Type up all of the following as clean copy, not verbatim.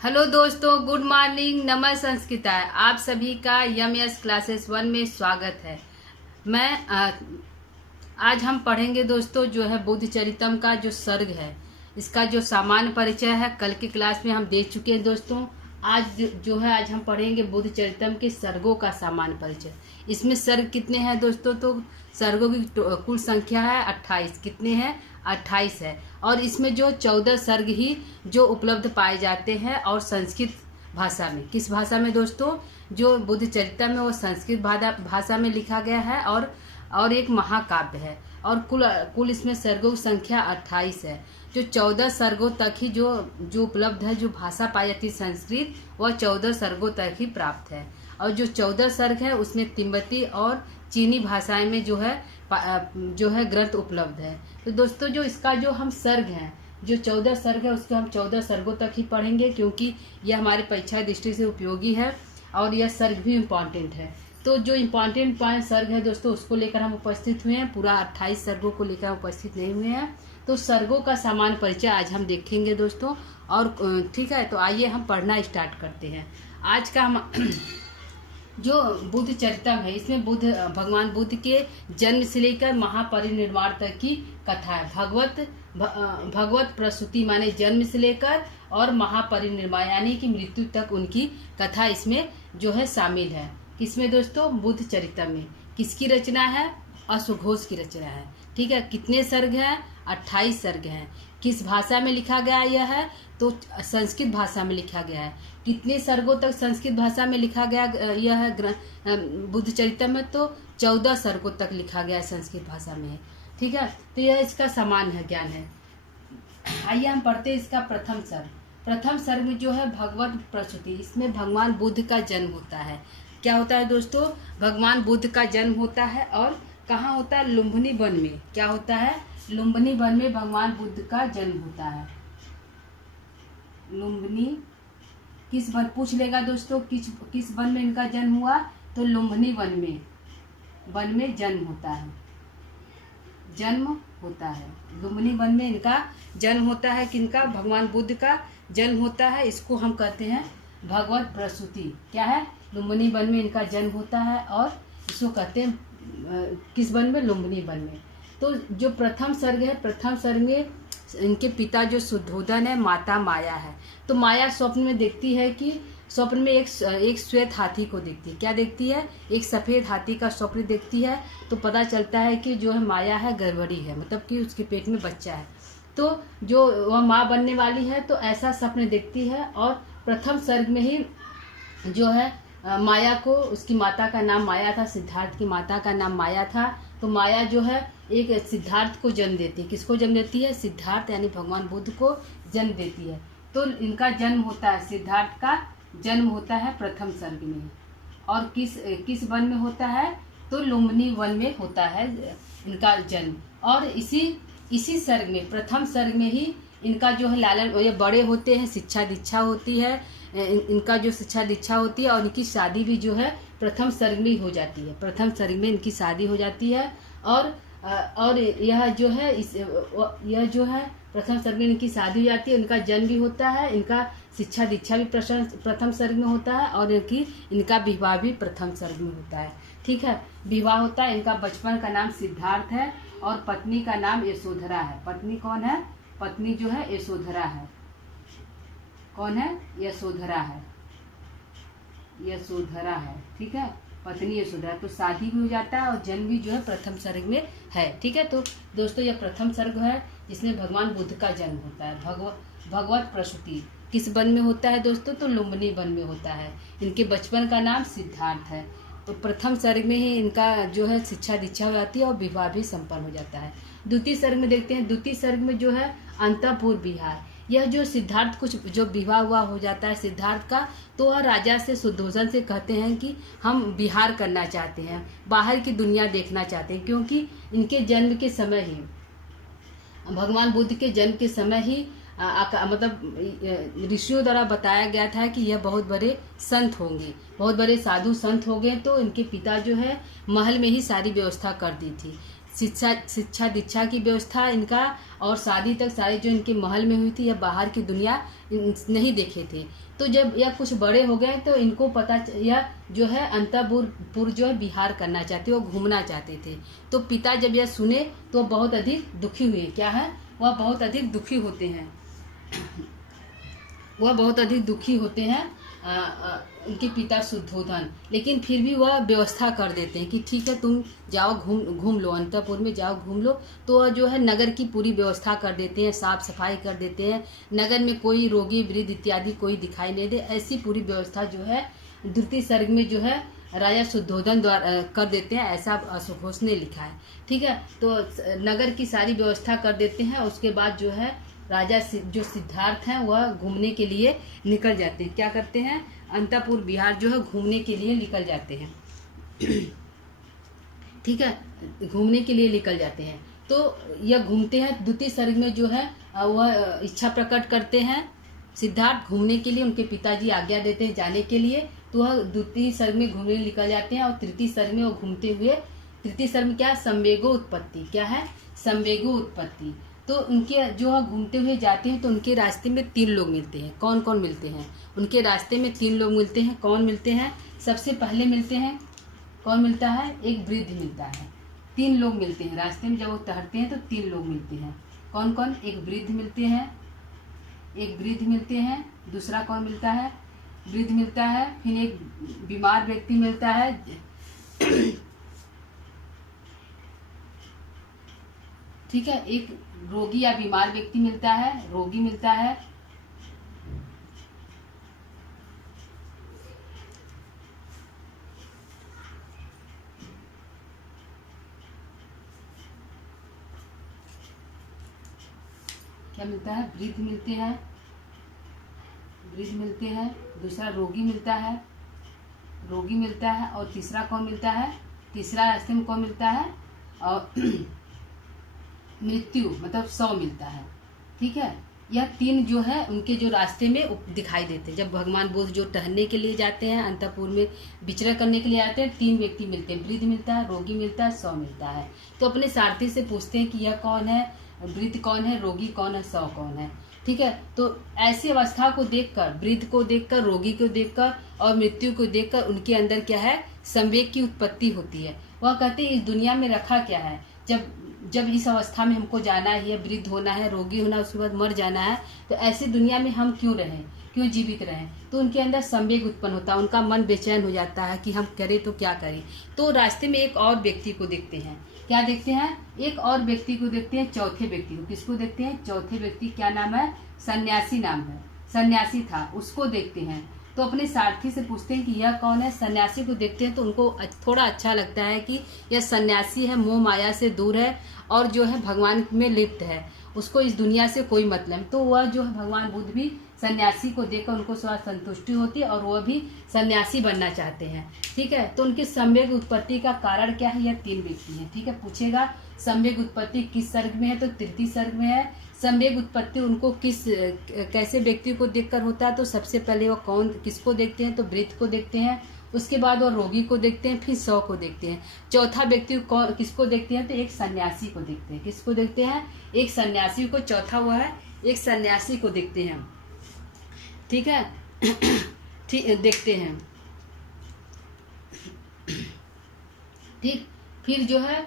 Hello दोस्तों, good morning. नमः संस्कृता है। आप सभी का यस क्लासेस 1 में स्वागत है। मैं आज हम पढ़ेंगे दोस्तों जो है बुद्ध चरितम का जो सर्ग है, इसका जो सामान्य परिचय है कल की क्लास में हम दे चुके हैं दोस्तों। आज हम पढ़ेंगे बुद्ध चरितम के सर्गों का सामान्य परिचय। इसमें सर्ग कितने हैं दोस्तों? तो सर्गों की कुल संख्या है 28। कितने हैं? 28 है। और इसमें जो 14 सर्ग ही जो उपलब्ध पाए जाते हैं और संस्कृत भाषा में। किस भाषा में दोस्तों? जो बुद्ध चरितम है वो संस्कृत भाषा में लिखा गया है और एक महाकाव्य है। और कुल इसमें सर्गों की संख्या 28 है। जो 14 सर्गों तक ही जो उपलब्ध है, जो भाषा पाई जाती है संस्कृत, वह 14 सर्गों तक ही प्राप्त है। और जो 14 सर्ग है उसमें तिब्बती और चीनी भाषाएं में जो है ग्रंथ उपलब्ध है। तो दोस्तों जो इसका जो हम सर्ग हैं, जो 14 सर्ग है उसको हम 14 सर्गों तक ही पढ़ेंगे, क्योंकि यह हमारे परीक्षा दृष्टि से उपयोगी है और यह सर्ग भी इम्पॉर्टेंट है। तो जो इम्पॉर्टेंट सर्ग है दोस्तों उसको लेकर हम उपस्थित हुए हैं। पूरा 28 सर्गों को लेकर हम उपस्थित नहीं हुए हैं। तो सर्गों का सामान्य परिचय आज हम देखेंगे दोस्तों। और ठीक है, तो आइए हम पढ़ना स्टार्ट करते हैं। आज का हम जो बुद्ध चरितम है, इसमें भगवान बुद्ध के जन्म से लेकर महापरिनिर्वाण तक की कथा है। भगवत प्रसूति माने जन्म से लेकर और महापरिनिर्वाण यानी कि मृत्यु तक उनकी कथा इसमें जो है शामिल है। किसमें दोस्तों? बुद्ध चरितम में। किसकी रचना है? अश्वघोष की रचना है। ठीक है। कितने सर्ग हैं? 28 सर्ग हैं। किस भाषा में लिखा गया यह है? तो संस्कृत भाषा में लिखा गया है। कितने सर्गों तक संस्कृत भाषा में लिखा गया यह है बुद्ध चरितम में? तो 14 सर्गों तक लिखा गया है, संस्कृत भाषा में है। ठीक है। तो यह इसका सामान्य ज्ञान है। आइए हम पढ़ते हैं इसका प्रथम सर्ग। प्रथम सर्ग में जो है भगवत प्रसूति, इसमें भगवान बुद्ध का जन्म होता है। क्या होता है दोस्तों? भगवान बुद्ध का जन्म होता है। और कहाँ होता है? लुम्बिनी वन में। क्या होता है? लुम्बिनी वन में भगवान बुद्ध का जन्म होता है। लुम्बिनी किस वन? पूछ लेगा दोस्तों किस वन में इनका जन्म हुआ? तो लुम्बिनी वन में जन्म होता है। लुम्बिनी वन में इनका जन्म होता है। किनका? भगवान बुद्ध का जन्म होता है। इसको हम कहते हैं भगवत प्रसूति। क्या है? लुम्बिनी वन में इनका जन्म होता है और इसको कहते हैं किस वन में? लुम्बिनी वन में। तो जो प्रथम सर्ग है, प्रथम सर्ग में इनके पिता जो शुद्धोधन है, माता माया है। तो माया स्वप्न में देखती है कि स्वप्न में एक श्वेत हाथी को देखती है। क्या देखती है? एक सफ़ेद हाथी का स्वप्न देखती है। तो पता चलता है कि जो है माया है गर्भवती है, मतलब कि उसके पेट में बच्चा है। तो जो वह माँ बनने वाली है, तो ऐसा स्वप्न देखती है। और प्रथम सर्ग में ही जो है माया को, उसकी माता का नाम माया था, सिद्धार्थ की माता का नाम माया था। तो माया जो है एक सिद्धार्थ को जन्म देती है। किसको जन्म देती है? सिद्धार्थ यानी भगवान बुद्ध को जन्म देती है। तो इनका जन्म होता है, सिद्धार्थ का जन्म होता है प्रथम सर्ग में। और किस वन में होता है? तो लुम्बिनी वन में होता है इनका जन्म। और इसी सर्ग में, प्रथम सर्ग में ही इनका जो है लालन, ये बड़े होते हैं, शिक्षा दीक्षा होती है। इनका जो शिक्षा दीक्षा होती है और इनकी शादी भी जो है प्रथम सर्ग में हो जाती है। प्रथम सर्ग में इनकी शादी हो जाती है। और यह जो है प्रथम सर्ग में इनकी शादी हो जाती है। इनका जन्म भी होता है, इनका शिक्षा दीक्षा भी प्रथम सर्ग में होता है। और इनका विवाह भी प्रथम सर्ग में होता है। ठीक है। विवाह होता है। इनका बचपन का नाम सिद्धार्थ है और पत्नी का नाम यशोधरा है। पत्नी कौन है? पत्नी जो है यशोधरा है। कौन है? यशोधरा है। ठीक है। पत्नी यशोधरा। तो शादी भी हो जाता है और जन्म भी जो है प्रथम सर्ग में है। ठीक है। तो दोस्तों यह प्रथम सर्ग है जिसमें भगवान बुद्ध का जन्म होता है। भगवत प्रसूति किस वन में होता है दोस्तों? तो लुम्बिनी वन में होता है। इनके बचपन का नाम सिद्धार्थ है। तो प्रथम सर्ग में ही इनका जो है शिक्षा दीक्षा हो जाती है और विवाह भी संपन्न हो जाता है। द्वितीय सर्ग में देखते हैं। द्वितीय सर्ग में जो है अंतःपुर विहार, यह जो सिद्धार्थ कुछ जो विवाह हुआ हो जाता है सिद्धार्थ का, तो वह राजा से, शुद्धोधन से कहते हैं कि हम विहार करना चाहते हैं, बाहर की दुनिया देखना चाहते हैं। क्योंकि इनके जन्म के समय ही, भगवान बुद्ध के जन्म के समय ही मतलब ऋषियों द्वारा बताया गया था कि यह बहुत बड़े संत होंगे, बहुत बड़े साधु संत होंगे। तो इनके पिता जो है महल में ही सारी व्यवस्था कर दी थी। शिक्षा दीक्षा की व्यवस्था इनका और शादी तक सारे जो इनके महल में हुई थी या बाहर की दुनिया नहीं देखे थे। तो जब यह कुछ बड़े हो गए तो इनको यह जो है अंतःपुर जो है विहार करना चाहते, वो घूमना चाहते थे। तो पिता जब यह सुने तो बहुत अधिक दुखी हुए। क्या है, वह बहुत अधिक दुखी होते हैं। वह बहुत अधिक दुखी होते हैं उनके पिता शुद्धोधन, लेकिन फिर भी वह व्यवस्था कर देते हैं कि ठीक है तुम जाओ घूम लो, अंतःपुर में जाओ घूम लो। तो वह जो है नगर की पूरी व्यवस्था कर देते हैं, साफ सफाई कर देते हैं, नगर में कोई रोगी वृद्ध इत्यादि कोई दिखाई नहीं दे, ऐसी पूरी व्यवस्था जो है द्वितीय सर्ग में जो है राजा शुद्धोधन द्वारा कर देते हैं, ऐसा अशोकघोष ने लिखा है। ठीक है, तो नगर की सारी व्यवस्था कर देते हैं। उसके बाद जो है राजा जो सिद्धार्थ हैं वह घूमने के लिए निकल जाते हैं। क्या करते हैं, अंतःपुर विहार जो है घूमने के लिए निकल जाते हैं। ठीक है, घूमने के लिए निकल जाते हैं। तो यह घूमते हैं, द्वितीय सर्ग में जो है वह इच्छा प्रकट करते हैं सिद्धार्थ घूमने के लिए, उनके पिताजी आज्ञा देते हैं जाने के लिए। तो वह द्वितीय सर्ग में घूमने निकल जाते हैं और तृतीय सर्ग में वो घूमते हुए, तृतीय सर्ग में क्या है, संवेगो उत्पत्ति। क्या है, संवेगो उत्पत्ति। तो उनके जो है घूमते हुए जाते हैं तो उनके रास्ते में 3 लोग मिलते हैं। कौन कौन मिलते हैं, उनके रास्ते में 3 लोग मिलते हैं। कौन मिलते हैं, सबसे पहले मिलते हैं, कौन मिलता है, एक वृद्ध मिलता है। 3 लोग मिलते हैं रास्ते में, जब वो टहलते हैं तो 3 लोग मिलते हैं। कौन कौन, एक वृद्ध मिलते हैं, एक वृद्ध मिलते हैं, दूसरा कौन मिलता है, वृद्ध मिलता है, फिर एक बीमार व्यक्ति मिलता है, ठीक है, एक रोगी या बीमार व्यक्ति मिलता है, रोगी मिलता है, क्या मिलता है, वृद्ध मिलते हैं, वृद्ध मिलते हैं, दूसरा रोगी मिलता है, रोगी मिलता है, और तीसरा कौन मिलता है, तीसरा रास्ते में कौन मिलता है, और मृत्यु मतलब 100 मिलता है। ठीक है, यह 3 जो है उनके जो रास्ते में दिखाई देते हैं। जब भगवान बुद्ध जो टहलने के लिए जाते हैं, अंतःपुर में विचरण करने के लिए आते हैं, 3 व्यक्ति मिलते हैं, वृद्ध मिलता है, रोगी मिलता है, 100 मिलता है। तो अपने सारथी से पूछते हैं कि यह कौन है, वृद्ध कौन है, रोगी कौन है, 100 कौन है। ठीक है, तो ऐसी अवस्था को देखकर, वृद्ध को देखकर, रोगी को देखकर और मृत्यु को देखकर उनके अंदर क्या है, संवेग की उत्पत्ति होती है। वह कहते हैं इस दुनिया में रखा क्या है, जब इस अवस्था में हमको जाना है, वृद्ध होना है, रोगी होना, उसके बाद मर जाना है, तो ऐसी दुनिया में हम क्यों रहें, क्यों जीवित रहें। तो उनके अंदर संवेग उत्पन्न होता है, उनका मन बेचैन हो जाता है कि हम करें तो क्या करें। तो रास्ते में एक और व्यक्ति को देखते हैं। क्या देखते हैं, एक और व्यक्ति को देखते हैं, चौथे व्यक्ति को। किसको देखते हैं, चौथे व्यक्ति, क्या नाम है, सन्यासी नाम है, सन्यासी था, उसको देखते हैं। तो अपने सारथी से पूछते हैं कि यह कौन है। सन्यासी को देखते हैं तो उनको थोड़ा अच्छा लगता है कि यह सन्यासी है, मोह माया से दूर है और जो है भगवान में लिप्त है, उसको इस दुनिया से कोई मतलब। तो वह जो है भगवान बुद्ध भी सन्यासी को देखकर उनको स्वास्थ्य संतुष्टि होती है और वह भी सन्यासी बनना चाहते हैं। ठीक है, तो उनकी संवेग उत्पत्ति का कारण क्या है, यह 3 व्यक्ति हैं। ठीक है, पूछेगा संवेग उत्पत्ति किस सर्ग में है, तो तृतीय सर्ग में है। संवेग उत्पत्ति उनको कैसे व्यक्ति को देखकर होता है, तो सबसे पहले वो किसको देखते हैं, तो वृद्ध को देखते हैं, उसके बाद वो रोगी को देखते हैं, फिर 100 को देखते हैं। चौथा व्यक्ति किसको देखते हैं, तो एक सन्यासी को देखते हैं। किसको देखते हैं, एक सन्यासी को, चौथा हुआ है एक सन्यासी को देखते हैं। ठीक है, ठीक देखते हैं। ठीक, फिर जो है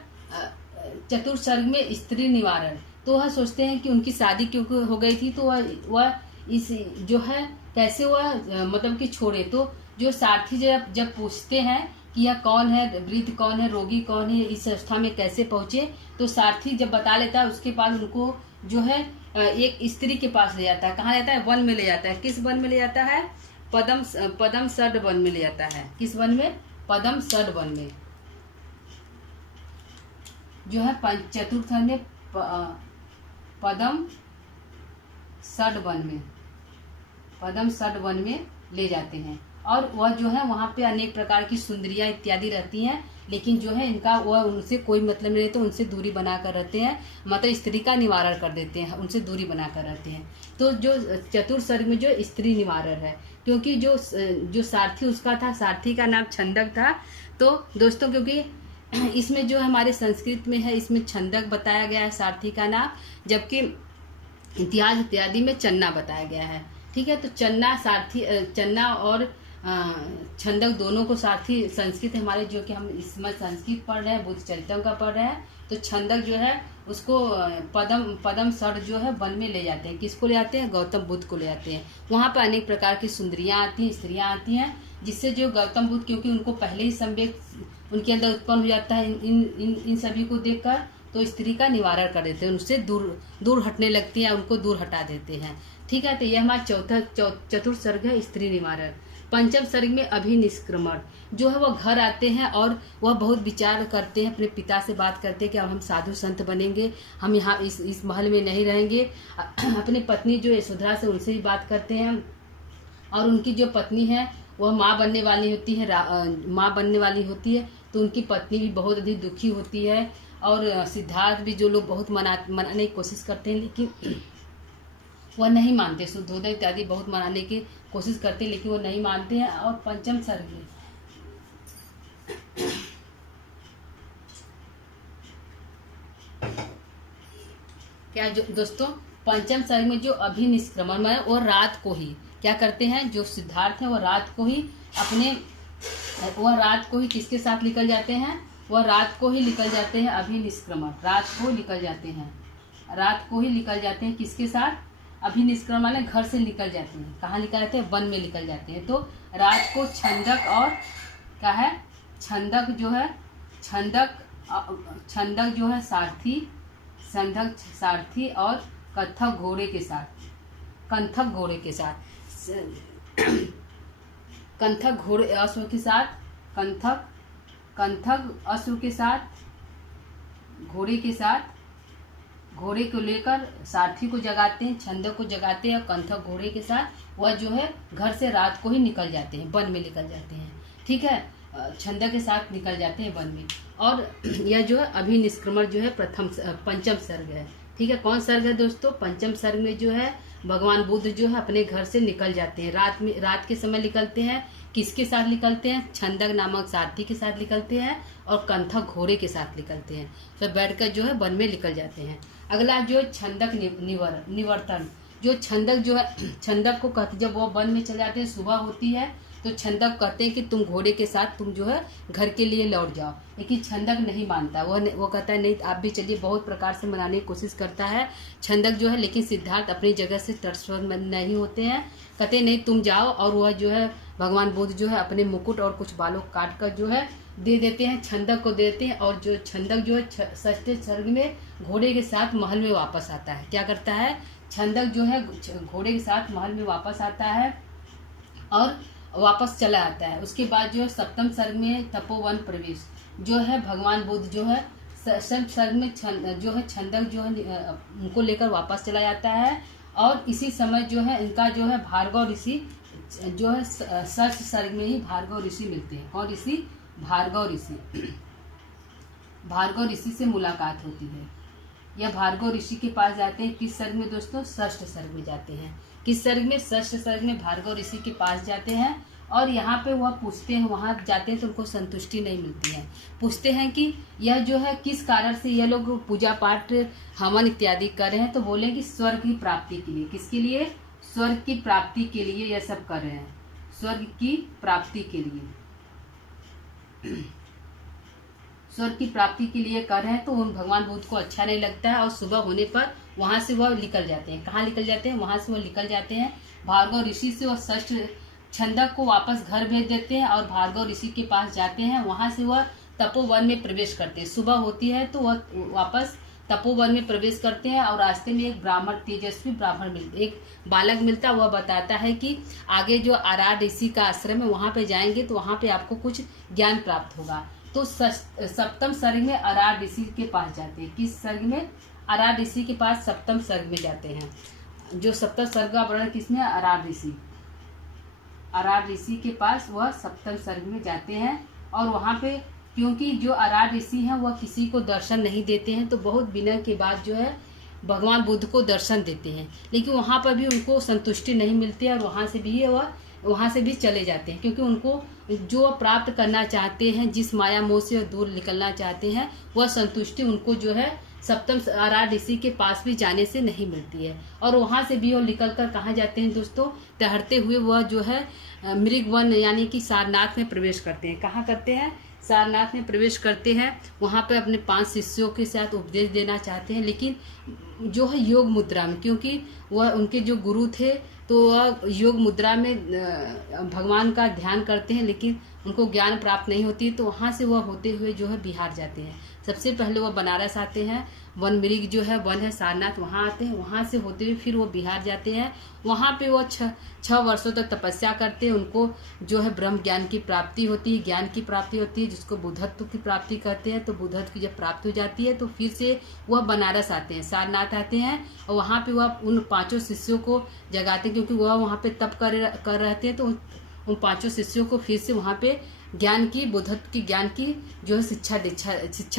चतुर्थ सर्ग में स्त्री निवारण। तो वह सोचते हैं कि उनकी शादी क्यों हो गई थी, तो वह इस जो है कैसे वह मतलब कि छोड़े। तो जो सारथी जब पूछते हैं कि यह कौन है, वृद्ध कौन है, रोगी कौन है, इस अवस्था में कैसे पहुंचे, तो सारथी जब बता लेता है उसके बाद उनको जो है एक स्त्री के पास ले जाता है। कहाँ जाता है, वन में ले जाता है। किस वन में ले जाता है, पदम सड वन में ले जाता है। किस वन में, पदम सड वन में जो है चतुर्थ में पदम सड वन में, पदम सड वन में ले जाते हैं। और वह जो है वहाँ पे अनेक प्रकार की सुंदरियां इत्यादि रहती हैं, लेकिन जो है इनका वह उनसे कोई मतलब नहीं रहता, उनसे दूरी बनाकर रहते हैं, मतलब स्त्री का निवारण कर देते हैं, उनसे दूरी बनाकर रहते हैं। तो जो चतुर्थ सर्ग में जो स्त्री निवारण है, क्योंकि जो सारथी उसका था, सारथी का नाम छंदक था। तो दोस्तों क्योंकि इसमें जो हमारे संस्कृत में है, इसमें छंदक बताया गया है सारथी का नाम, जबकि इतिहास इत्यादि में चन्ना बताया गया है। ठीक है, तो चन्ना सारथी, चन्ना और छंदक दोनों को सारथी संस्कृत हमारे, जो कि हम इसमें संस्कृत पढ़ रहे हैं, बुद्ध चरितम का पढ़ रहे हैं, तो छंदक जो है उसको पदम सर जो है वन में ले जाते हैं। किसको ले जाते हैं? गौतम बुद्ध को ले जाते हैं। वहाँ पर अनेक प्रकार की सुंदरियाँ आती हैं, स्त्रियाँ आती हैं, जिससे जो गौतम बुद्ध, क्योंकि उनको पहले ही संवेग उनके अंदर उत्पन्न हो जाता है इन सभी को देखकर, तो स्त्री का निवारण कर देते हैं, उनसे दूर हटने लगती हैं, उनको दूर हटा देते हैं। ठीक है, तो यह हमारा चतुर्थ सर्ग है, स्त्री निवारण। पंचम सर्ग में अभिनिष्क्रमण, जो है वह घर आते हैं और वह बहुत विचार करते हैं, अपने पिता से बात करते हैं कि अब हम साधु संत बनेंगे, हम यहाँ इस महल में नहीं रहेंगे। अपनी पत्नी जो यशोधरा से, उनसे भी बात करते हैं, और उनकी जो पत्नी है वह माँ बनने वाली होती है, तो उनकी पत्नी भी बहुत अधिक दुखी होती है। और सिद्धार्थ भी, जो लोग बहुत मनाने की कोशिश करते हैं, लेकिन वह नहीं मानते। शुद्धोदय इत्यादि बहुत मनाने की कोशिश करते हैं, लेकिन वो नहीं मानते हैं। और पंचम सर्ग में क्या जो दोस्तों, पंचम सर्ग में जो अभिनिष्क्रमण है, वो रात को ही क्या करते हैं, जो सिद्धार्थ है वह रात को ही किसके साथ निकल जाते हैं? वह रात को ही निकल जाते हैं, अभिनिष्क्रमण, रात को ही निकल जाते हैं किसके साथ? अभिनिष्क्रमण माने घर से निकल जाते हैं। कहाँ निकल जाते हैं? वन में निकल जाते हैं। तो रात को छंदक और क्या है, छंदक जो है सारथी और कंथक घोड़े के साथ घोड़े को लेकर सारथी को जगाते हैं, छंदक को जगाते हैं, और कंथक घोड़े के साथ वह जो है घर से रात को ही निकल जाते हैं, वन में निकल जाते हैं। ठीक है, छंदक के साथ निकल जाते हैं वन में। और यह जो है अभिनिष्क्रमण जो है पंचम सर्ग है। ठीक है, कौन सर्ग है दोस्तों? पंचम सर्ग में जो है भगवान बुद्ध जो है अपने घर से निकल जाते हैं, रात के समय निकलते हैं। किसके साथ निकलते हैं? छंदक नामक सारथी के साथ निकलते हैं, और कंथक घोड़े के साथ निकलते हैं। तो बैठकर जो है वन में निकल जाते हैं। अगला जो है छंदक निवर्तन, जो छंदक जो है, छंदक को कहते, जब वो वन में चले जाते हैं, सुबह होती है, तो छंदक कहते हैं कि तुम घोड़े के साथ तुम जो है घर के लिए लौट जाओ, लेकिन छंदक नहीं मानता। वो कहता है नहीं, आप भी चलिए। बहुत प्रकार से मनाने की कोशिश करता है छंदक जो है, लेकिन सिद्धार्थ अपनी जगह से तटस्थ नहीं होते हैं, कहते नहीं तुम जाओ। और वह जो है भगवान बुद्ध जो है अपने मुकुट और कुछ बालों काट कर जो है दे देते हैं, छंदक को देते हैं। और जो छंदक जो है षष्ठ सर्ग में घोड़े के साथ महल में वापस आता है। क्या करता है? छंदक जो है घोड़े के साथ महल में वापस आता है और वापस चला आता है। उसके बाद जो है सप्तम सर्ग में तपोवन प्रवेश, जो है भगवान बुद्ध जो है सप्तम सर्ग में जो है छंदक जो है उनको लेकर वापस चला जाता है। और इसी समय जो है इनका जो है भार्गव ऋषि जो है षष्ठ सर्ग में ही भार्गव ऋषि मिलते हैं। और ऋषि भार्गव ऋषि से मुलाकात होती है। यह भार्गव ऋषि के पास जाते हैं। किस सर्ग में दोस्तों? षष्ठ सर्ग में जाते हैं। किस सर्ग में? षष्ठ सर्ग में भार्गव ऋषि के पास जाते हैं। और यहाँ पे वह पूछते हैं, वहाँ जाते हैं तो उनको संतुष्टि नहीं मिलती है। पूछते हैं कि यह जो है किस कारण से यह लोग पूजा पाठ हवन इत्यादि कर रहे हैं, तो बोले कि स्वर्ग की प्राप्ति के लिए। किसके लिए? स्वर्ग की प्राप्ति के लिए यह सब कर रहे हैं, स्वर्ग की प्राप्ति के लिए, स्वर्ग की प्राप्ति के लिए कर रहे हैं। तो उन भगवान बुद्ध को अच्छा नहीं लगता है, और सुबह होने पर वहां से वह निकल जाते हैं। कहाँ निकल जाते हैं? वहां से वह निकल जाते हैं भार्गव ऋषि से। वह षष्ठ छंदक को वापस घर भेज देते हैं और भार्गव ऋषि के पास जाते हैं। वहां से वह तपोवन में प्रवेश करते हैं। सुबह होती है तो वह वापस तपोवन में प्रवेश करते हैं। और रास्ते में एक ब्राह्मण, तेजस्वी ब्राह्मण एक बालक मिलता है। वह बताता है कि आगे जो आराध ऋषि का आश्रम है वहां पे जाएंगे तो वहां पे आपको कुछ ज्ञान प्राप्त होगा। तो सप्तम सर्ग में आराध ऋषि के पास जाते हैं। किस सर्ग में? आराध ऋषि के पास सप्तम सर्ग में जाते हैं। जो सप्तम सर्ग का वर्णन किसमें? आराध ऋषि के पास वह सप्तम सर्ग में जाते हैं। और वहां पे क्योंकि जो आराध ऋषि हैं वह किसी को दर्शन नहीं देते हैं, तो बहुत विनय के बाद जो है भगवान बुद्ध को दर्शन देते हैं। लेकिन वहां पर भी उनको संतुष्टि नहीं मिलती है और वहां से भी वह वहाँ से भी चले जाते हैं, क्योंकि उनको जो प्राप्त करना चाहते हैं, जिस माया मोह से दूर निकलना चाहते हैं, वह संतुष्टि उनको जो है सप्तम आराध्य ऋषि के पास भी जाने से नहीं मिलती है। और वहाँ से भी वो निकल कर कहाँ जाते हैं दोस्तों, टहरते हुए वह जो है मृगवन यानी कि सारनाथ में प्रवेश करते हैं। कहाँ करते हैं, सारनाथ में प्रवेश करते हैं। वहाँ पर अपने 5 शिष्यों के साथ उपदेश देना चाहते हैं, लेकिन जो है योग मुद्रा में, क्योंकि वह उनके जो गुरु थे तो वह योग मुद्रा में भगवान का ध्यान करते हैं, लेकिन उनको ज्ञान प्राप्त नहीं होती। तो वहाँ से वह होते हुए जो है बिहार जाते हैं। सबसे पहले वह बनारस आते हैं, वन मृग जो है वन है सारनाथ, वहाँ आते हैं। वहाँ से होते हुए फिर वो बिहार जाते हैं। वहाँ पे वो 6 वर्षों तक तपस्या करते हैं। उनको जो है ब्रह्म ज्ञान की प्राप्ति होती है, ज्ञान की प्राप्ति होती है, जिसको बुद्धत्व की प्राप्ति कहते हैं। तो बुद्धत्व की जब प्राप्ति हो जाती है तो फिर से वह बनारस आते हैं, सारनाथ आते हैं। और वहाँ पे वह उन 5 शिष्यों को जगाते हैं, क्योंकि वह वहाँ पे तप कर रहते हैं। तो उन 5 शिष्यों को फिर से वहाँ पे ज्ञान की, बुद्धत्व की ज्ञान की जो है शिक्षा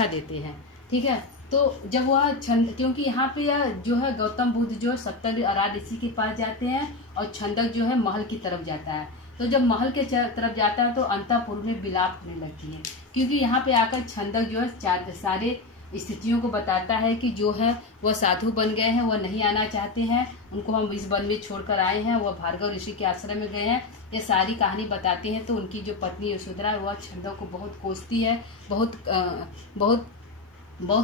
देते हैं। ठीक है, तो जब वह क्योंकि यहाँ पे यह जो है गौतम बुद्ध जो सप्तम आराध्य ऋषि के पास जाते हैं और छंदक जो है महल की तरफ जाता है। तो जब महल के तरफ जाता है तो अंतःपुर में विलाप होने लगती है, क्योंकि यहाँ पे आकर छंदक जो है सारे स्थितियों को बताता है कि जो है वह साधु बन गए हैं, वह नहीं आना चाहते हैं, उनको हम इस वन में छोड़कर आए हैं, वह भार्गव ऋषि के आश्रम में गए हैं। ये सारी कहानी बताते हैं। तो उनकी जो पत्नी यशोधरा वह छंदक को बहुत कोसती है, बहुत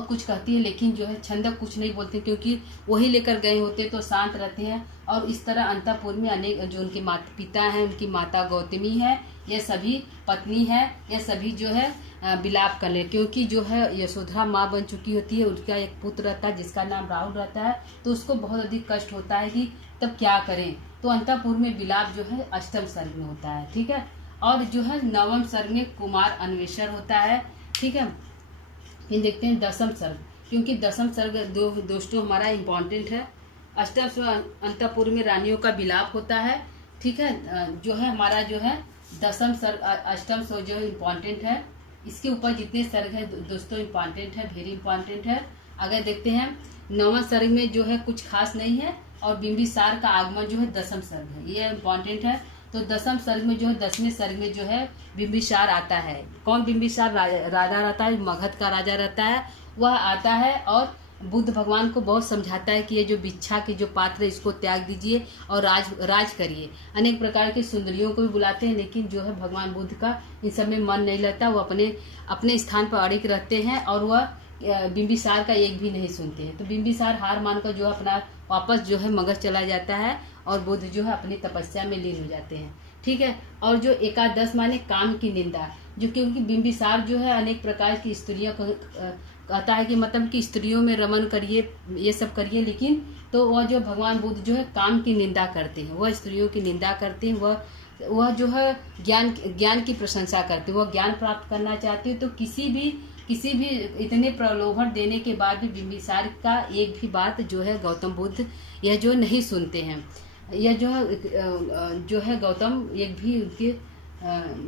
कुछ कहती है, लेकिन जो है छंदक कुछ नहीं बोलते, क्योंकि वही लेकर गए होते तो शांत रहते हैं। और इस तरह अंतःपुर में अनेक जो उनके माता पिता हैं, उनकी माता गौतमी है, ये सभी पत्नी है, ये सभी जो है विलाप कर ले, क्योंकि जो है यशोधरा माँ बन चुकी होती है। उनका एक पुत्र रहता है जिसका नाम राहुल रहता है। तो उसको बहुत अधिक कष्ट होता है कि तब क्या करें। तो अंतःपुर में विलाप जो है 8वें सर्ग में होता है। ठीक है, और जो है 9वें सर्ग में कुमार अन्वेषण होता है। ठीक है, फिर देखते हैं 10वां सर्ग, क्योंकि 10वां सर्ग दोस्तों हमारा इम्पोर्टेंट है। 8वें सर्ग अंतःपुर में रानियों का विलाप होता है। ठीक है, जो है हमारा जो है 10वां सर्ग 8वां सर्ग जो है इम्पोर्टेंट है। इसके ऊपर जितने सर्ग है दोस्तों इम्पोर्टेंट है, वेरी इम्पोर्टेंट है। अगर देखते हैं 9वां सर्ग में जो है कुछ खास नहीं है, और बिंबिसार का आगमन जो है 10वां सर्ग है, ये इम्पोर्टेंट है। तो 10वां सर्ग में जो है 10वें सर्ग में जो है बिंबिसार आता है। कौन बिंबिसार? राजा रहता है, मगध का राजा रहता है, वह आता है और बुद्ध भगवान को बहुत समझाता है कि ये जो भिक्षा के जो पात्र है इसको त्याग दीजिए और राज करिए। अनेक प्रकार की सुंदरियों को भी बुलाते हैं, लेकिन जो है भगवान बुद्ध का इन सब में मन नहीं लगता। वो अपने स्थान पर अड़िग रहते हैं और वह बिंबिसार का एक भी नहीं सुनते हैं। तो बिंबिसार हार मानकर जो है अपना वापस जो है मगध चला जाता है और बुद्ध जो है अपनी तपस्या में लीन हो जाते हैं। ठीक है, और जो 11 माने काम की निंदा, जो क्योंकि बिंबिसार जो है अनेक प्रकार की स्त्रियों को कहता है कि मतलब कि स्त्रियों में रमन करिए, ये सब करिए, लेकिन तो वह जो भगवान बुद्ध जो है काम की निंदा करते हैं, वह स्त्रियों की निंदा करते हैं, वह जो है ज्ञान की प्रशंसा करते हैं, वह ज्ञान प्राप्त करना चाहते हैं। तो किसी भी इतने प्रलोभन देने के बाद भी बिंबिसार का एक भी बात जो है गौतम बुद्ध यह जो नहीं सुनते हैं। यह जो है गौतम एक भी उनके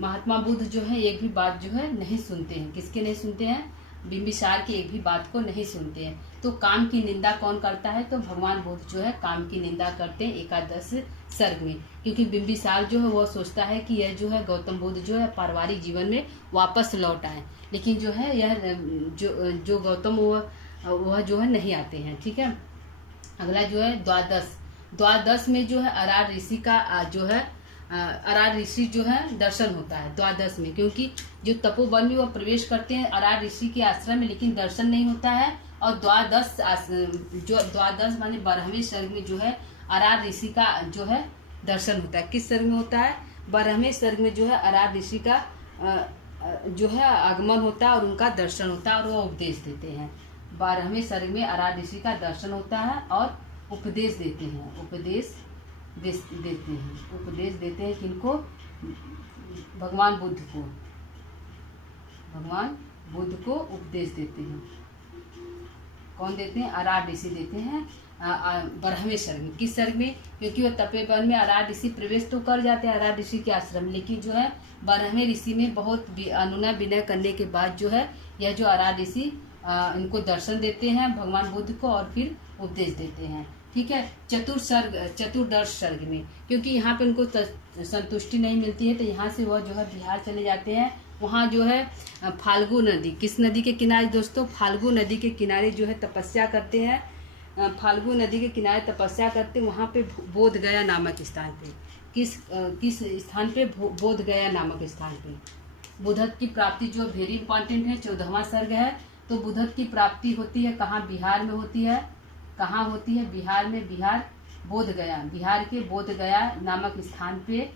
महात्मा बुद्ध जो है एक भी बात जो है नहीं सुनते हैं। किसके नहीं सुनते हैं? बिंबिसार की एक भी बात को नहीं सुनते हैं। तो काम की निंदा कौन करता है? तो भगवान बुद्ध जो है काम की निंदा करते हैं 11 सर्ग में, क्योंकि बिंबिसार जो है वह सोचता है कि यह जो है गौतम बुद्ध जो है पारिवारिक जीवन में वापस लौट आए, लेकिन जो है यह जो गौतम वह जो है नहीं आते हैं। ठीक है, अगला जो है द्वादश में जो है अरार ऋषि का जो है अरार ऋषि जो है दर्शन होता है द्वादश में, क्योंकि जो तपोवन में वो प्रवेश करते हैं अरार ऋषि के आश्रम में, लेकिन दर्शन नहीं होता है। और द्वादश माने 12वें सर्ग में जो है अरार ऋषि का जो है दर्शन होता है। किस सर्ग में होता है? 12वें सर्ग में जो है अरार ऋषि का जो है आगमन होता है और उनका दर्शन होता है और वो उपदेश देते हैं। 12वें सर्ग में अरार ऋषि का दर्शन होता है और उपदेश देते हैं। उपदेश देते हैं किनको? भगवान बुद्ध को उपदेश देते हैं। कौन देते हैं? अरार ऋषि देते हैं 12वें सर्ग में। किस सर्ग में? क्योंकि वो तपेवन में अरार ऋषि प्रवेश तो कर जाते हैं अरार ऋषि के आश्रम, लेकिन जो है 12वें ऋषि में बहुत अनुनय विनय करने के बाद जो है यह जो अरार ऋषि इनको दर्शन देते हैं भगवान बुद्ध को और फिर उपदेश देते हैं। ठीक है, चतुर्दश सर्ग में, क्योंकि यहाँ पे उनको संतुष्टि नहीं मिलती है, तो यहाँ से वह जो है बिहार चले जाते हैं। वहाँ जो है फाल्गु नदी, किस नदी के किनारे दोस्तों? फाल्गु नदी के किनारे जो है तपस्या करते हैं। फाल्गु नदी के किनारे तपस्या करते, वहाँ पे बोध गया नामक स्थान पे, किस स्थान पे? बोध गया नामक स्थान पे। बुधत की प्राप्ति जो वेरी इंपॉर्टेंट है, 14वां सर्ग है। तो बुधत की प्राप्ति होती है कहाँ? बिहार में होती है। कहाँ होती है? बिहार में। बिहार बोध गया, बिहार के बोध गया नामक स्थान पे,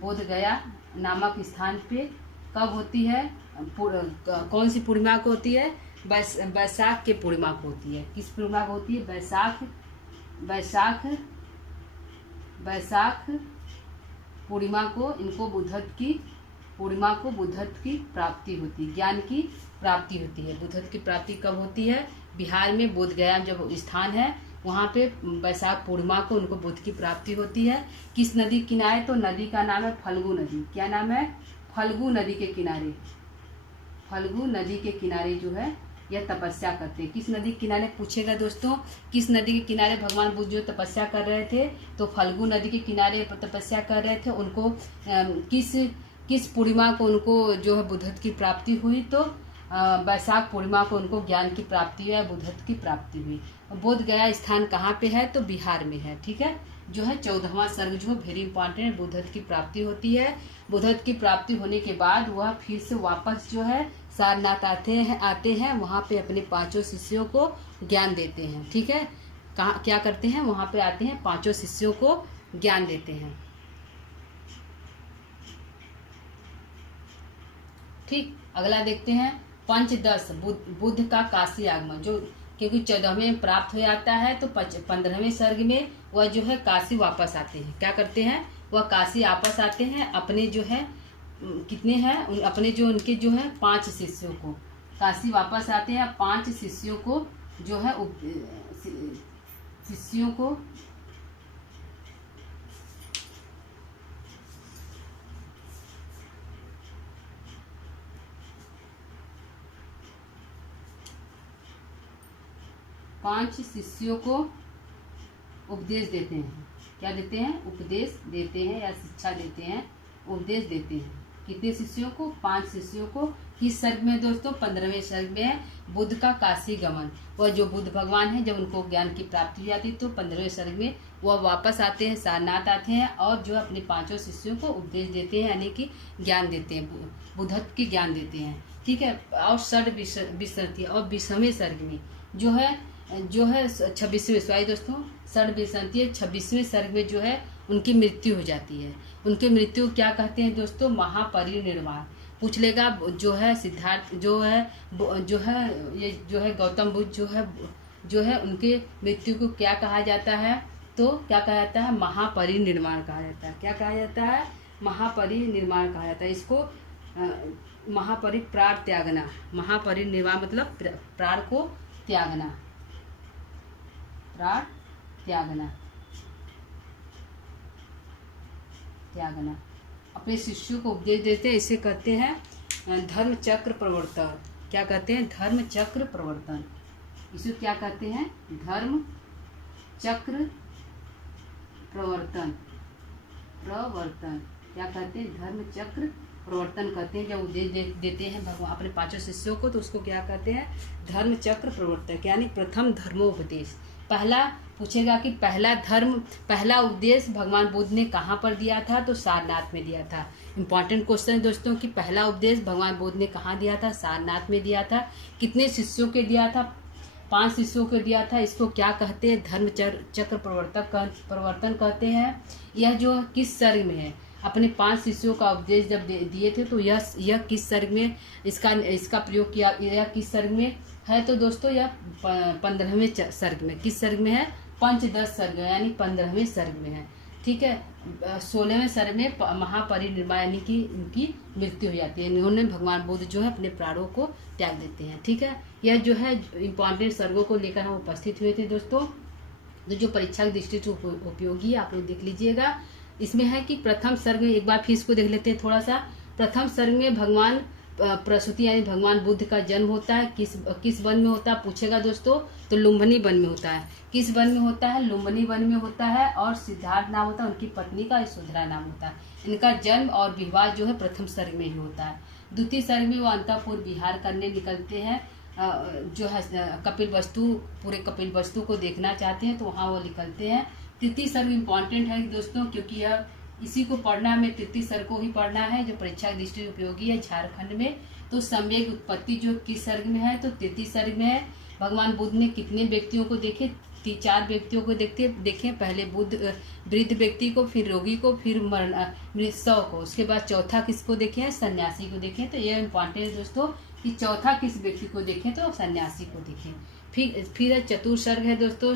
बोध गया नामक स्थान पे कब होती है? कौन सी पूर्णिमा को होती है? बैसाख के पूर्णिमा को होती है। किस पूर्णिमा को होती है? बैसाख पूर्णिमा को इनको बुधत की पूर्णिमा को बुधत की प्राप्ति होती है, ज्ञान की प्राप्ति होती है। बुधत की प्राप्ति कब होती है? बिहार में बोध गया जब स्थान है, वहाँ पे बैसाख पूर्णिमा को उनको बुध की प्राप्ति होती है। किस नदी किनारे? तो नदी का नाम है फल्गु नदी। क्या नाम है? फल्गु नदी के किनारे। फल्गु नदी के किनारे जो है यह तपस्या करते हैं। किस नदी के किनारे पूछेगा दोस्तों? किस नदी के किनारे भगवान बुद्ध जो तपस्या कर रहे थे? तो फल्गु नदी के किनारे तपस्या कर रहे थे। उनको किस पूर्णिमा को उनको जो है बुधत की प्राप्ति हुई? तो बैसाख पूर्णिमा को उनको ज्ञान की प्राप्ति हुई, बुधत की प्राप्ति हुई। बोध गया स्थान कहाँ पे है? तो बिहार में है। ठीक है, जो है 14वां सर्ग जो वेरी इंपॉर्टेंट, बुधत की प्राप्ति होती है। बुधत की प्राप्ति होने के बाद वह फिर से वापस जो है सारनाथ आते हैं वहाँ पे अपने 5 शिष्यों को ज्ञान देते हैं। ठीक है, कहाँ क्या करते हैं? वहाँ पे आते हैं 5 शिष्यों को ज्ञान देते हैं। ठीक, अगला देखते हैं पंचदश, बुद्ध का काशी आगमन, जो क्योंकि 14वें में प्राप्त हो जाता है, तो 15वें सर्ग में वह जो है काशी वापस आते हैं। क्या करते हैं? वह काशी वापस आते हैं अपने जो है कितने हैं अपने जो उनके जो है 5 शिष्यों को काशी वापस आते हैं। 5 शिष्यों को जो है शिष्यों को उपदेश देते हैं। क्या देते हैं? उपदेश देते हैं या शिक्षा देते हैं, उपदेश देते हैं। कितने शिष्यों को? 5 शिष्यों को। किस सर्ग में दोस्तों? 15वें सर्ग में है बुद्ध का काशी गमन। वह जो बुद्ध भगवान है, जब उनको ज्ञान की प्राप्ति हो जाती है तो 15वें सर्ग में वह वापस आते हैं, सारनाथ आते हैं और जो अपने 5 शिष्यों को उपदेश देते हैं, यानी कि ज्ञान देते हैं, बुद्धत्व की ज्ञान देते हैं। ठीक है, और षड विसंति और 20वें सर्ग में जो है 26वें, सॉरी दोस्तों, षड विसंति 26वें सर्ग में जो है उनकी मृत्यु हो जाती है। उनकी मृत्यु क्या कहते हैं दोस्तों? महापरिनिर्वाण। पूछ लेगा जो है सिद्धार्थ जो है ये जो है गौतम बुद्ध जो है उनके मृत्यु को क्या कहा जाता है? तो क्या कहा जाता है? महापरिनिर्वाण कहा जाता है। क्या कहा जाता है? महापरिनिर्वाण कहा जाता है। इसको प्राण त्यागना। महापरिनिर्वाण मतलब प्राण को त्यागना, प्राण त्यागना। अपने शिष्यों को उपदेश देते हैं, इसे कहते हैं धर्म चक्र प्रवर्तन। क्या कहते हैं? धर्म चक्र प्रवर्तन। इसे क्या कहते हैं? धर्म चक्र प्रवर्तन। क्या कहते हैं? धर्म चक्र प्रवर्तन कहते हैं। जब उपदेश देते हैं भगवान अपने 5 शिष्यों को, तो उसको क्या कहते हैं? धर्म चक्र प्रवर्तन, यानी प्रथम धर्मोपदेश। पहला पूछेगा कि पहला उपदेश भगवान बुद्ध ने कहाँ पर दिया था? तो सारनाथ में दिया था। इंपॉर्टेंट क्वेश्चन है दोस्तों कि पहला उपदेश भगवान बुद्ध ने कहाँ दिया था? सारनाथ में दिया था। कितने शिष्यों के दिया था? 5 शिष्यों को दिया था। इसको क्या कहते हैं? धर्म चक्र प्रवर्तन कहते हैं। यह जो किस सर्ग में है? अपने 5 शिष्यों का उपदेश जब दिए थे, तो यह किस सर्ग में इसका प्रयोग किया? यह किस सर्ग में है? तो दोस्तों यह 15वें सर्ग में। किस सर्ग में है? पंचदश सर्ग, यानी 15वें सर्ग में है। ठीक है, 16वें सर्ग में महापरिनिर्वाण यानी कि उनकी मृत्यु हो जाती है। इन्होंने भगवान बुद्ध जो है अपने प्राणों को त्याग देते हैं। ठीक है, यह जो है इंपॉर्टेंट सर्गों को लेकर हम उपस्थित हुए थे दोस्तों, तो जो परीक्षा की दृष्टि से उपयोगी है, आप लोग देख लीजिएगा। इसमें है कि प्रथम सर्ग में एक बार फिर इसको देख लेते हैं थोड़ा सा। प्रथम सर्ग में भगवान प्रसूति यानी भगवान बुद्ध का जन्म होता है किस वन में होता है पूछेगा दोस्तों, तो लुम्बिनी वन में होता है। किस वन में होता है? लुम्बिनी वन में होता है। और सिद्धार्थ नाम होता है, उनकी पत्नी का यशोधरा नाम होता है। इनका जन्म और विवाह जो है प्रथम सर्ग में ही होता है। द्वितीय सर्ग में वो अंतःपुर विहार करने निकलते हैं, जो है कपिल वस्तु, पूरे कपिल वस्तु को देखना चाहते हैं, तो वहाँ वो निकलते हैं। तृतीय सर्ग इम्पॉर्टेंट है दोस्तों, क्योंकि यह इसी को पढ़ना हमें तृतीय सर्ग को ही पढ़ना है, जो परीक्षा की दृष्टि से उपयोगी है झारखंड में। तो सम्यक उत्पत्ति जो किस सर्ग में है? तो तृतीय सर्ग में है। भगवान बुद्ध ने कितने व्यक्तियों को देखे? 4 व्यक्तियों को देखे। पहले वृद्ध व्यक्ति को, फिर रोगी को, फिर मृतशव को, उसके बाद चौथा किसको देखे हैं? सन्यासी को देखे। तो यह इम्पॉर्टेंट है दोस्तों कि चौथा किस व्यक्ति को देखें? तो सन्यासी को देखें। फिर चतुर्सर्ग है दोस्तों,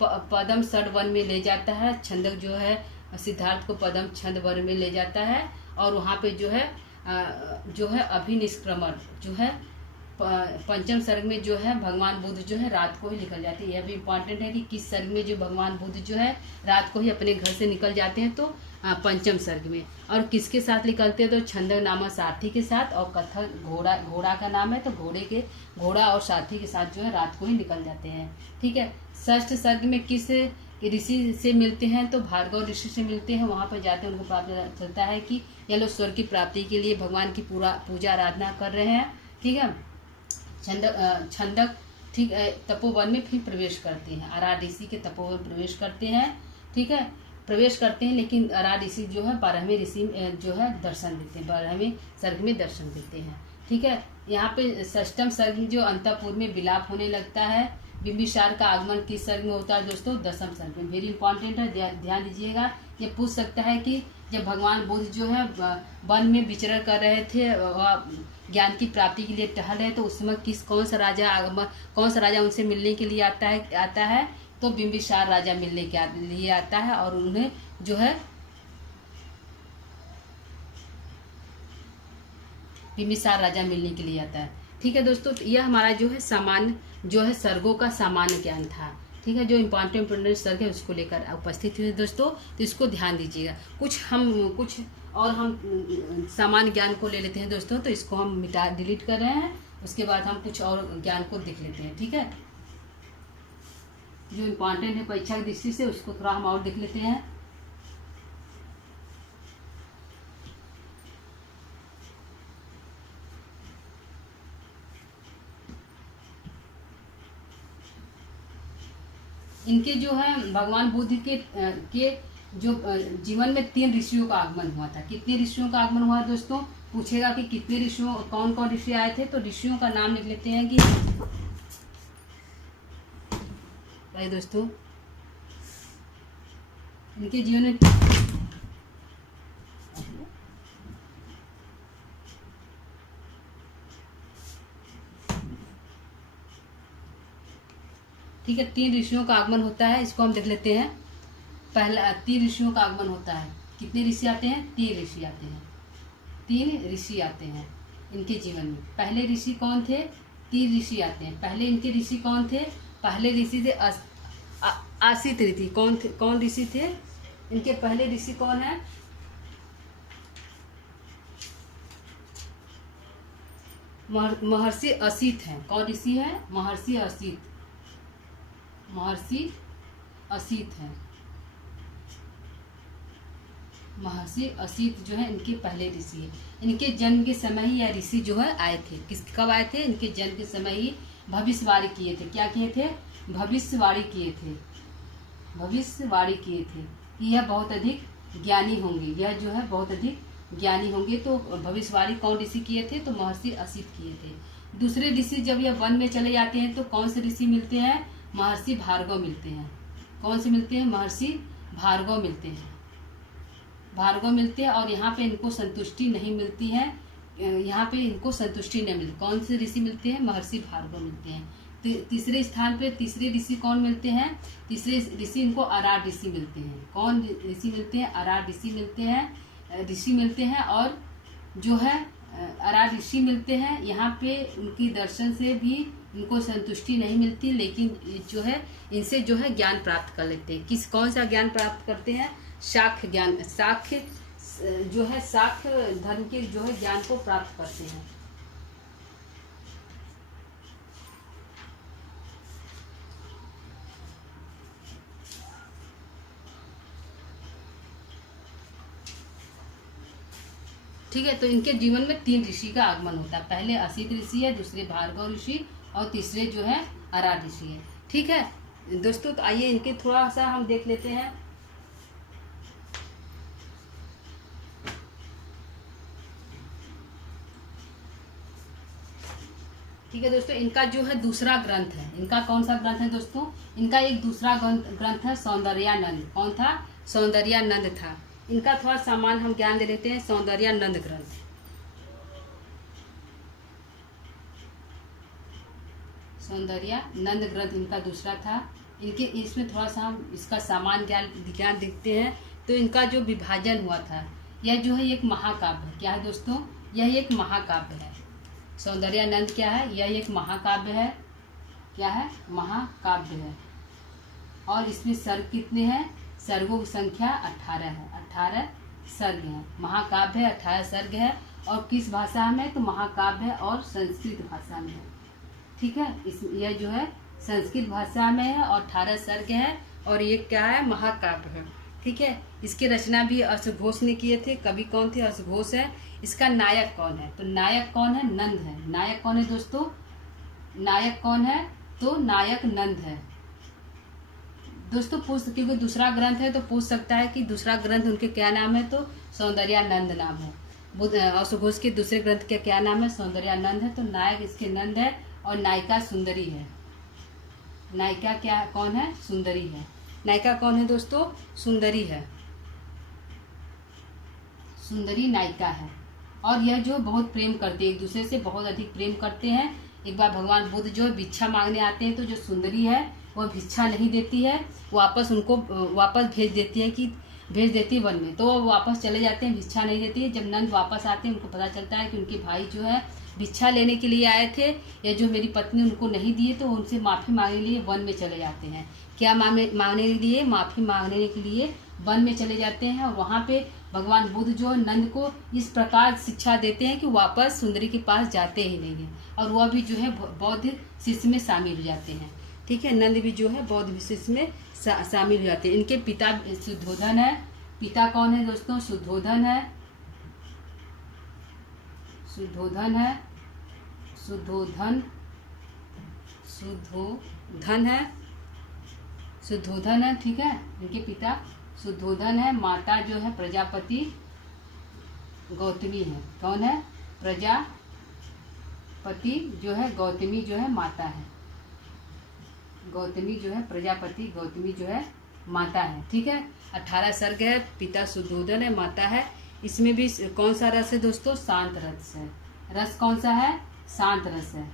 पदम षड वन में ले जाता है। छंदक जो है सिद्धार्थ को पदम छंद वन में ले जाता है, और वहाँ पे जो है अभिनिष्क्रमण जो है पंचम सर्ग में जो है भगवान बुद्ध जो है रात को ही निकल जाते हैं। यह भी इम्पॉर्टेंट है कि किस सर्ग में जो भगवान बुद्ध जो है रात को ही अपने घर से निकल जाते हैं, तो पंचम सर्ग में। और किसके साथ निकलते हैं? तो छंदक नामक सारथी के साथ, और कथक घोड़ा का नाम है, तो घोड़ा और सारथी के साथ जो है रात को ही निकल जाते हैं। ठीक है। षष्ठ सर्ग में किस ऋषि से मिलते हैं? तो भार्गव ऋषि से मिलते हैं। वहाँ पर जाते हैं, उनको पता चलता है कि ये लोग स्वर्ग की प्राप्ति के लिए भगवान की पूजा आराधना कर रहे हैं। ठीक है। छंदक ठीक है तपोवन में फिर प्रवेश करते हैं, अरार ऋषि के तपोवन प्रवेश करते हैं। ठीक है, प्रवेश करते हैं, लेकिन अरार ऋषि जो है 12वें ऋषि जो है दर्शन देते हैं, 12वें सर्ग में दर्शन देते हैं। ठीक है। यहाँ पे षष्ठम सर्ग जो अंतःपुर में विलाप होने लगता है। बिंबिसार का आगमन किस सर्ग में होता है दोस्तों? दसम सर्ग में। वेरी इंपॉर्टेंट है, ध्यान दीजिएगा। ये पूछ सकता है कि जब भगवान बुद्ध जो है वन में विचरण कर रहे थे, ज्ञान की प्राप्ति के लिए टहल रहे, तो उस समय कौन सा राजा उनसे मिलने के लिए आता है? तो बिंबिसार राजा मिलने के लिए आता है, और उन्हें जो है बिंबिसार राजा मिलने के लिए आता है। ठीक है दोस्तों, यह हमारा जो है सामान्य जो है सर्गों का सामान्य ज्ञान था। ठीक है, जो इम्पॉर्टेंट सर्ग है उसको लेकर उपस्थित हुए दोस्तों, तो इसको ध्यान दीजिएगा। कुछ हम सामान्य ज्ञान को ले लेते हैं दोस्तों, तो इसको हम डिलीट कर रहे हैं। उसके बाद हम कुछ और ज्ञान को देख लेते हैं। ठीक है, जो इम्पॉर्टेंट है परीक्षा की दृष्टि से उसको थोड़ा हम और देख लेते हैं। इनके जो है भगवान बुद्ध के जो जीवन में 3 ऋषियों का आगमन हुआ था। कितने ऋषियों का आगमन हुआ दोस्तों? पूछेगा कि कितने ऋषियों, कौन कौन ऋषि आए थे, तो ऋषियों का नाम लिख लेते हैं कि भाई दोस्तों इनके जीवन में ठीक है 3 ऋषियों का आगमन होता है, इसको हम देख लेते हैं। पहला 3 ऋषियों का आगमन होता है। कितने ऋषि आते हैं? 3 ऋषि आते हैं। 3 ऋषि आते हैं इनके जीवन में। पहले ऋषि कौन थे? 3 ऋषि आते हैं। पहले इनके ऋषि कौन थे? पहले ऋषि थे आसित ऋषि। कौन ऋषि थे इनके? पहले ऋषि कौन है? महर्षि असित हैं। कौन ऋषि है? महर्षि असित हैं। महर्षि असित जो है इनके पहले ऋषि है। इनके जन्म के समय ही यह ऋषि जो है आए थे। कब आए थे? इनके जन्म के समय ही भविष्यवाणी किए थे। क्या किए थे? भविष्यवाणी किए थे कि यह बहुत अधिक ज्ञानी होंगे। यह जो है बहुत अधिक ज्ञानी होंगे। तो भविष्यवाणी कौन ऋषि किए थे? तो महर्षि असित किए थे। दूसरे ऋषि जब यह वन में चले जाते हैं तो कौन से ऋषि मिलते हैं? महर्षि भार्गव मिलते हैं। कौन से मिलते हैं? महर्षि भार्गव मिलते हैं। और यहाँ पे इनको संतुष्टि नहीं मिलती है। कौन से ऋषि मिलते हैं? महर्षि भार्गव मिलते हैं। तीसरे स्थान पे तीसरे ऋषि कौन मिलते हैं? तीसरे ऋषि इनको अरार ऋषि मिलते हैं। कौन ऋषि मिलते हैं? अरार ऋषि मिलते हैं। और जो है अरार ऋषि मिलते हैं। यहाँ पे उनकी दर्शन से भी इनको संतुष्टि नहीं मिलती, लेकिन जो है इनसे जो है ज्ञान प्राप्त कर लेते हैं। कौन सा ज्ञान प्राप्त करते हैं? शाक्य ज्ञान। शाक्य धर्म के जो है ज्ञान को प्राप्त करते हैं। ठीक है। तो इनके जीवन में 3 ऋषि का आगमन होता है। पहले असित ऋषि है, दूसरे भार्गव ऋषि और तीसरे जो है अराध ऋषि है। ठीक है दोस्तों, तो आइए इनके थोड़ा सा हम देख लेते हैं। ठीक है दोस्तों, इनका जो है दूसरा ग्रंथ है। इनका कौन सा ग्रंथ है दोस्तों? इनका एक दूसरा ग्रंथ है सौंदर्यानंद। कौन था? सौंदर्यानंद था। इनका थोड़ा सामान हम ज्ञान दे लेते हैं। सौंदर्यानंद ग्रंथ, सौंदर्यानंद ग्रंथ इनका दूसरा था। इनके इसमें थोड़ा सा हम इसका सामान ज्ञान देखते हैं। तो इनका जो विभाजन हुआ था, यह जो है एक महाकाव्य है। क्या है दोस्तों? यह एक महाकाव्य है। सौंदर्यानंद क्या है? यह एक महाकाव्य है। क्या है? महाकाव्य है। और इसमें सर्ग कितने हैं? सर्गों की संख्या 18 है। 18 सर्ग हैं। महाकाव्य है, 18 सर्ग है। और किस भाषा में? तो महाकाव्य और संस्कृत भाषा में है। ठीक है, यह जो है संस्कृत भाषा में है और 18 सर्ग है। और ये क्या है? महाकाव्य है। ठीक है, इसकी रचना भी अश्वघोष ने किए थे। कवि कौन थे? अश्वघोष है। इसका नायक कौन है? तो नायक कौन है? नंद है। नायक कौन है दोस्तों? नायक कौन है? तो नायक नंद है। दोस्तों क्योंकि दूसरा ग्रंथ है तो पूछ सकता है कि दूसरा ग्रंथ उनके क्या नाम है? तो सौंदर्यानंद नाम है। अश्वघोष के दूसरे ग्रंथ का क्या नाम है? सौंदर्यानंद है। तो नायक इसके नंद है और नायिका सुंदरी है। नायिका क्या कौन है? सुंदरी है। नायिका कौन है दोस्तों? सुंदरी है। सुंदरी नायिका है। और यह जो बहुत प्रेम करते हैं, एक दूसरे से बहुत अधिक प्रेम करते हैं। एक बार भगवान बुद्ध जो भिक्षा मांगने आते हैं तो जो सुंदरी है वह भिक्षा नहीं देती है, वापस उनको वापस भेज देती है वन में। तो वो वापस चले जाते हैं, भिक्षा नहीं देती है। जब नंद वापस आते हैं उनको पता चलता है कि उनके भाई जो है भिक्षा लेने के लिए आए थे, या जो मेरी पत्नी उनको नहीं दिए, तो उनसे माफ़ी मांगने के लिए वन में चले जाते हैं। क्या मांगने के लिए? माफ़ी मांगने के लिए वन में चले जाते हैं। और वहाँ पे भगवान बुद्ध जो नंद को इस प्रकार शिक्षा देते हैं कि वापस सुंदरी के पास जाते ही नहीं है। और वह भी जो है बौद्ध शिष्य में शामिल हो जाते हैं। ठीक है, नंद भी जो है बौद्ध शिष्य में शामिल हो जाते हैं। इनके पिता शुद्धोधन है। पिता कौन है दोस्तों? शुद्धोधन है। शुद्धोधन है। शुद्धोधन है। शुद्धोधन है। ठीक है, इनके पिता शुद्धोधन है। माता जो है प्रजापति गौतमी है। कौन है? प्रजापति जो है गौतमी जो है माता है। गौतमी जो है प्रजापति गौतमी जो है माता है। ठीक है, 18 सर्ग है। पिता शुद्धोधन है, माता है। इसमें भी कौन सा रस है दोस्तों? शांत रस है। रस कौन सा है? शांत रस है।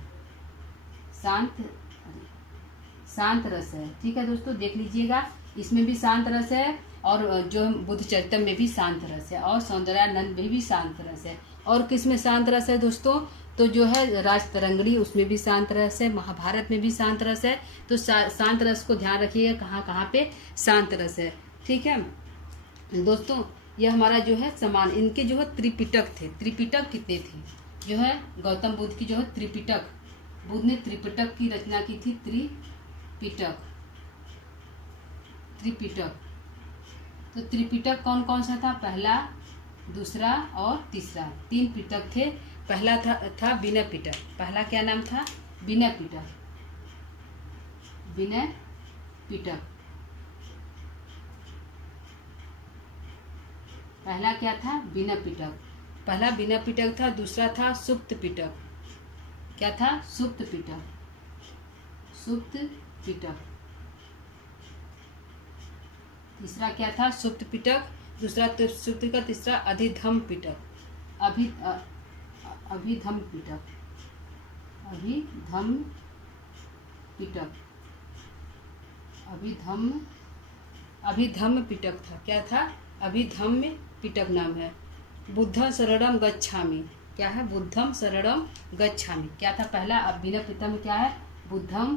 शांत रस है। ठीक है दोस्तों, देख लीजिएगा, इसमें भी शांत रस है। और जो बुद्ध चरितम में भी शांत रस है। और सौंदर्यानंद में भी शांत रस है। और किस में शांत रस है दोस्तों? तो जो है राजतरंगिणी, उसमें भी शांत रस है। महाभारत में भी शांत रस है। तो शांत रस को ध्यान रखिएगा, कहाँ कहाँ पे शांत रस है। ठीक है दोस्तों, यह हमारा जो है समान। इनके जो है त्रिपिटक थे। त्रिपिटक कितने थे? जो है गौतम बुद्ध की जो है त्रिपिटक, बुद्ध ने त्रिपिटक की रचना की थी। त्रिपिटक। तो त्रिपिटक कौन कौन सा था? पहला, दूसरा और तीसरा, 3 पिटक थे। पहला था विनय पिटक। पहला क्या नाम था? विनय पिटक। विनय पिटक। पहला क्या था? विनय पिटक। पहला विनय पिटक था। दूसरा था सुप्त पिटक। क्या था? सुप्त पिटक। सुप्त पिटक। तीसरा क्या था? सुप्त पिटक। दूसरा सुप्त का। तीसरा अधिधम पिटक। अभिधम पिटक। अभिधम पिटक। अभिधम पिटक था। क्या था? अभिधम पिटक नाम है। बुद्धं शरणं गच्छामि। क्या है? बुद्धं शरणं गच्छामि। क्या था पहला? अब विनय पिटक में क्या है? बुद्धं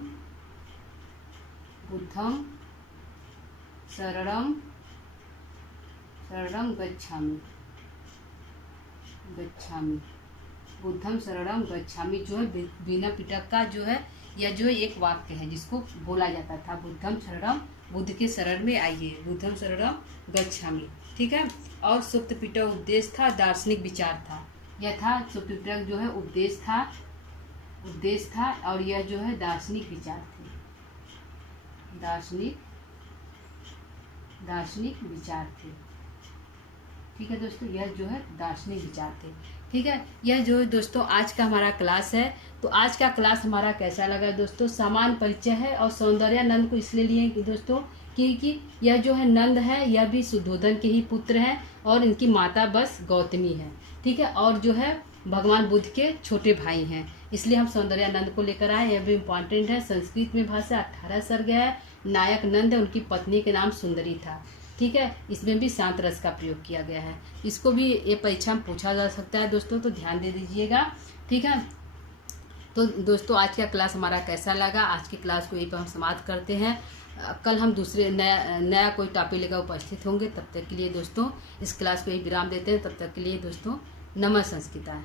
शरणं गच्छामि। बुद्धं शरणं गच्छामि जो है विनय पिटक का जो है, यह जो एक वाक्य है जिसको बोला जाता था। बुद्धं शरणं बुद्ध के शरण में आइए, बुद्धम शरणम गच्छामि। ठीक है। और सुप्त पिटक उपदेश था, दार्शनिक विचार था। यह था सुप्त पिटक जो है उपदेश था और यह जो है दार्शनिक विचार थे, दार्शनिक विचार थे। ठीक है दोस्तों, यह जो है दार्शनिक विचार थे। ठीक है। यह जो दोस्तों आज का हमारा क्लास है, तो आज का क्लास हमारा कैसा लगा दोस्तों? सामान्य परिचय है और सौंदर्यानंद को इसलिए लिए कि दोस्तों क्योंकि यह जो है नंद है, यह भी शुद्धोधन के ही पुत्र हैं और इनकी माता बस गौतमी है। ठीक है। और जो है भगवान बुद्ध के छोटे भाई हैं, इसलिए हम सौंदर्यानंद को लेकर आए। यह भी इम्पॉर्टेंट है। संस्कृत में भाषा 18 सर्ग है। नायक नंद है, उनकी पत्नी के नाम सुंदरी था। ठीक है। इसमें भी शांत रस का प्रयोग किया गया है। इसको भी ये परीक्षा में पूछा जा सकता है दोस्तों, तो ध्यान दे दीजिएगा। ठीक है। तो दोस्तों आज का क्लास हमारा कैसा लगा? आज की क्लास को यहीं पर हम समाप्त करते हैं। कल हम दूसरे नया कोई टॉपिक लेकर उपस्थित होंगे। तब तक के लिए दोस्तों इस क्लास को यही विराम देते हैं। तब तक के लिए दोस्तों नमः संस्कृताय।